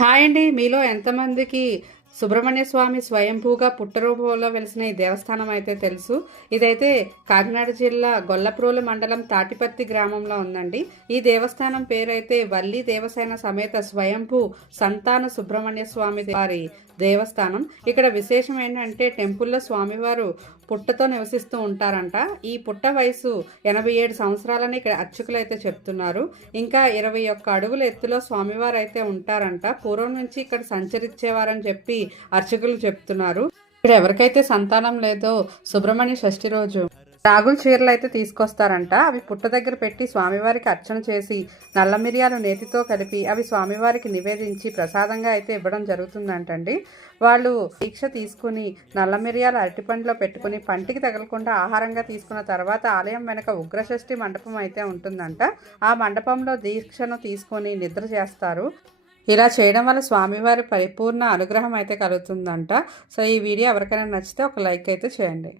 Hi అండి. మీలో ఎంతమందికి సుబ్రహ్మణ్య స్వామి స్వయంభూగా పుట్టరూపంలో వెలిసిన ఈ దేవస్థానం అయితే తెలుసు. ఇదైతే కాకినాడ జిల్లా గొల్లప్రోలు మండలం తాటిపత్తి గ్రామంలో ఉందండి. ఈ దేవస్థానం పేరైతే వల్లి దేవసేన సమేత స్వయంభూ సంతాన సుబ్రహ్మణ్య స్వామి వారి దేవస్థానం. ఇక్కడ విశేషం ఏంటంటే టెంపుల్లో స్వామివారు పుట్టతో నివసిస్తూ ఉంటారంట. ఈ పుట్ట వయసు 87 సంవత్సరాలని ఇక్కడ అర్చకులు అయితే చెప్తున్నారు. ఇంకా 21 అడుగుల ఎత్తులో స్వామివారు అయితే ఉంటారంట. పూర్వం నుంచి ఇక్కడ సంచరించేవారని చెప్పి అర్చకులు చెప్తున్నారు. ఇక్కడ ఎవరికైతే సంతానం లేదో సుబ్రహ్మణ్య షష్ఠి రోజు రాగుల చీరలు అయితే తీసుకొస్తారంట. అవి పుట్ట దగ్గర పెట్టి స్వామివారికి అర్చన చేసి నల్ల మిరియాలు నేతితో కలిపి అవి స్వామివారికి నివేదించి ప్రసాదంగా అయితే ఇవ్వడం జరుగుతుందంటండి. వాళ్ళు దీక్ష తీసుకుని నల్ల మిరియాలు అరటిపండులో పెట్టుకుని పంటికి తగలకుండా ఆహారంగా తీసుకున్న తర్వాత ఆలయం వెనక ఉగ్రషష్ఠి మండపం అయితే ఉంటుందంట. ఆ మండపంలో దీక్షను తీసుకొని నిద్ర చేస్తారు. ఇలా చేయడం వల్ల స్వామివారి పరిపూర్ణ అనుగ్రహం అయితే కలుగుతుందంట. సో ఈ వీడియో ఎవరికైనా నచ్చితే ఒక లైక్ అయితే చేయండి.